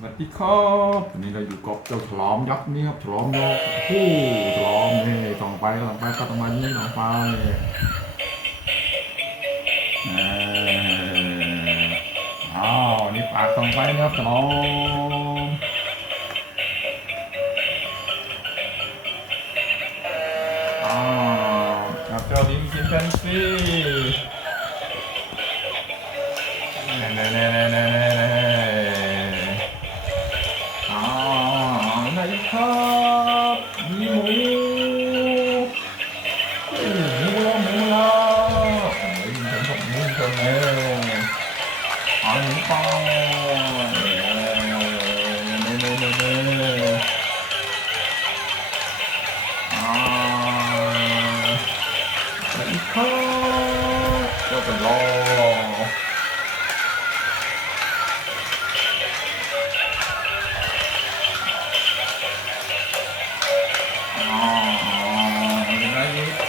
สวัสดีครับวันนี้เราอยู่กับเจ้าฉลอมยักษ์นี่ครับฉลอมยักษ์โอ้ฉลอมนี่ส่องไปส่องไปก็ต้องมานี่ส่องไปอ้าวนี่ปากส่องไปนะครับฉลอมอ้าวกับเจ้าลิงชิมแปนซีเน่เน่เน่เ哈尼姆尼古拉姆拉姆尼古做姆古拉姆阿尼玛玛尼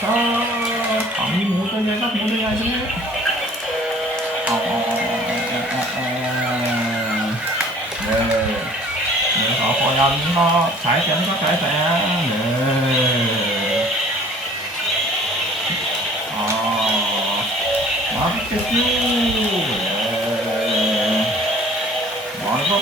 ああ、髪もお願いだ、お願いする。ああ、ああ、ああ、ねえ。Để họ coi anh nó cải cảnh có cải tẻ nè Ờ Barbecue nè Mọi góc